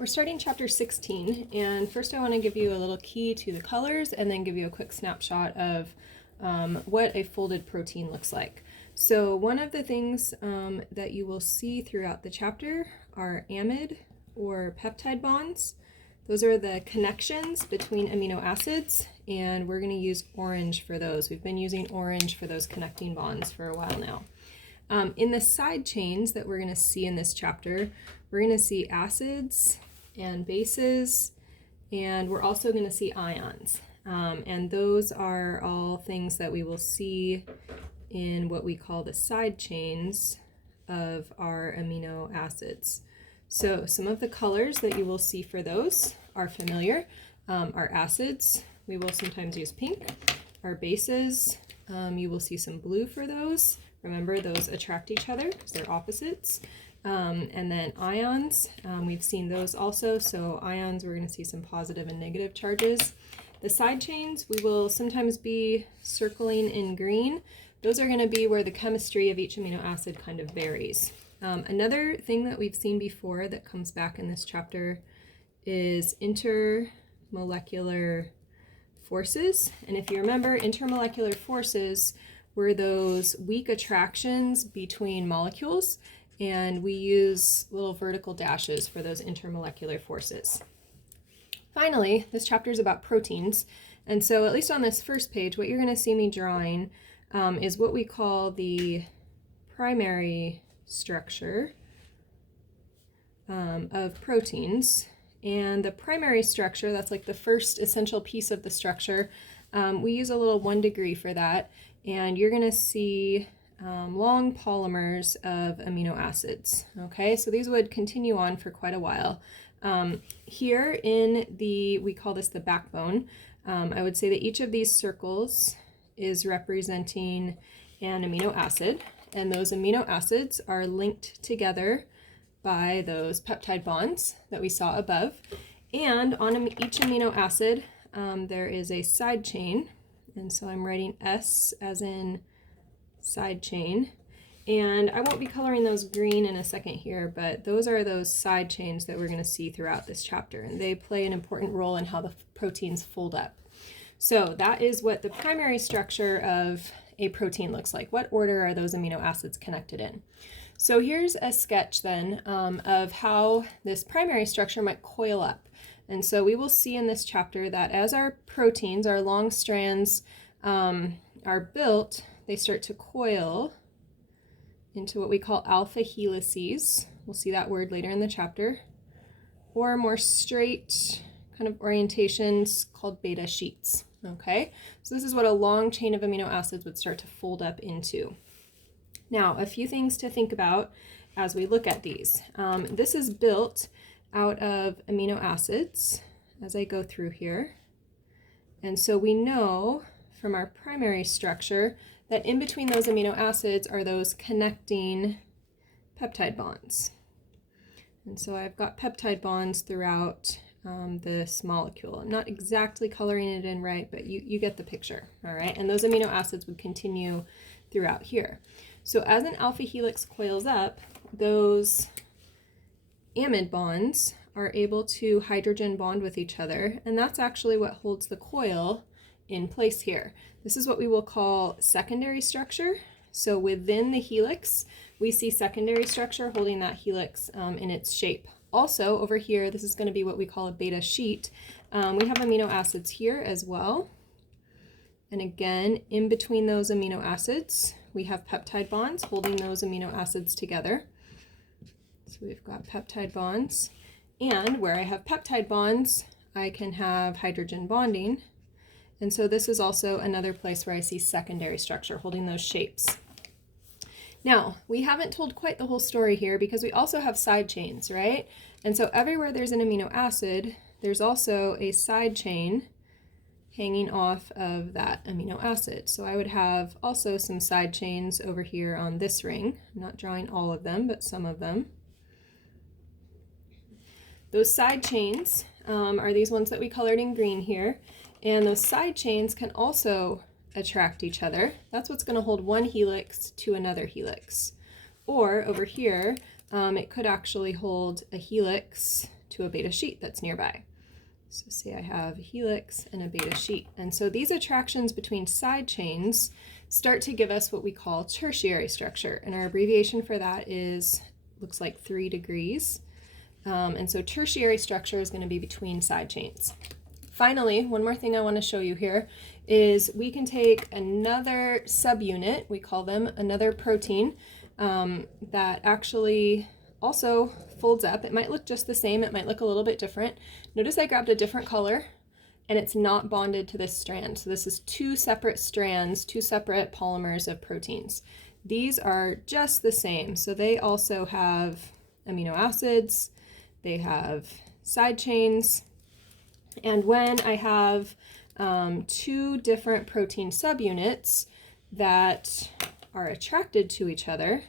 We're starting chapter 16, and first I want to give you a little key to the colors and then give you a quick snapshot of what a folded protein looks like. So one of the things that you will see throughout the chapter are amide or peptide bonds. Those are the connections between amino acids, and we're going to use orange for those. We've been using orange for those connecting bonds for a while now. In the side chains that we're going to see in this chapter, we're going to see acids and bases, and we're also going to see ions. And those are all things that we will see in what we call the side chains of our amino acids. So some of the colors that you will see for those are familiar. Our acids, we will sometimes use pink. Our bases, you will see some blue for those. Remember, those attract each other because they're opposites. And then ions, we've seen those also. So ions, we're going to see some positive and negative charges. The side chains, we will sometimes be circling in green. Those are going to be where the chemistry of each amino acid kind of varies. Another thing that we've seen before that comes back in this chapter is intermolecular forces. And if you remember, intermolecular forces were those weak attractions between molecules, and we use little vertical dashes for those intermolecular forces. Finally, this chapter is about proteins, and so at least on this first page, what you're going to see me drawing is what we call the primary structure of proteins. And the primary structure, that's like the first essential piece of the structure, we use a little 1 degree for that, and you're going to see long polymers of amino acids. Okay, so these would continue on for quite a while. Here in we call this the backbone. I would say that each of these circles is representing an amino acid, and those amino acids are linked together by those peptide bonds that we saw above. And on each amino acid, there is a side chain, and so I'm writing S as in side chain. And I won't be coloring those green in a second here, but those are those side chains that we're going to see throughout this chapter, and they play an important role in how the proteins fold up. So that is what the primary structure of a protein looks like. What order are those amino acids connected in? So here's a sketch then of how this primary structure might coil up. And so we will see in this chapter that as our proteins, our long strands are built, they start to coil into what we call alpha helices. We'll see that word later in the chapter. Or more straight kind of orientations called beta sheets. Okay, so this is what a long chain of amino acids would start to fold up into. Now, a few things to think about as we look at these. This is built out of amino acids as I go through here. And so we know from our primary structure that in between those amino acids are those connecting peptide bonds. And so I've got peptide bonds throughout this molecule. I'm not exactly coloring it in right, but you get the picture, all right? And those amino acids would continue throughout here. So as an alpha helix coils up, those amide bonds are able to hydrogen bond with each other, and that's actually what holds the coil in place here. This is what we will call secondary structure. So within the helix, we see secondary structure holding that helix in its shape. Also over here, this is going to be what we call a beta sheet. We have amino acids here as well. And again, in between those amino acids, we have peptide bonds holding those amino acids together. So we've got peptide bonds. And where I have peptide bonds, I can have hydrogen bonding. And so this is also another place where I see secondary structure holding those shapes. Now, we haven't told quite the whole story here because we also have side chains, right? And so everywhere there's an amino acid, there's also a side chain hanging off of that amino acid. So I would have also some side chains over here on this ring. I'm not drawing all of them, but some of them. Those side chains are these ones that we colored in green here. And those side chains can also attract each other. That's what's going to hold one helix to another helix. Or over here, it could actually hold a helix to a beta sheet that's nearby. So say I have a helix and a beta sheet. And so these attractions between side chains start to give us what we call tertiary structure. And our abbreviation for that is, looks like 3 degrees. And so tertiary structure is going to be between side chains. Finally, one more thing I want to show you here is we can take another subunit, we call them another protein, that actually also folds up. It might look just the same, it might look a little bit different. Notice I grabbed a different color and it's not bonded to this strand. So this is 2 separate strands, 2 separate polymers of proteins. These are just the same. So they also have amino acids, they have side chains, and when I have 2 different protein subunits that are attracted to each other,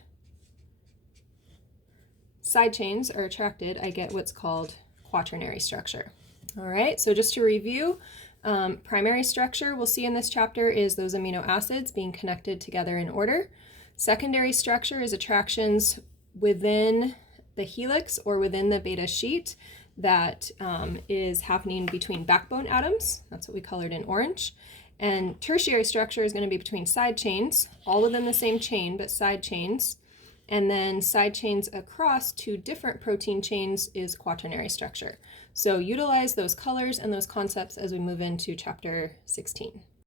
side chains are attracted, I get what's called quaternary structure. All right, so just to review, primary structure we'll see in this chapter is those amino acids being connected together in order. Secondary structure is attractions within the helix or within the beta sheet that is happening between backbone atoms. That's what we colored in orange. And tertiary structure is going to be between side chains, all within the same chain, but side chains. And then side chains across 2 different protein chains is quaternary structure. So utilize those colors and those concepts as we move into chapter 16.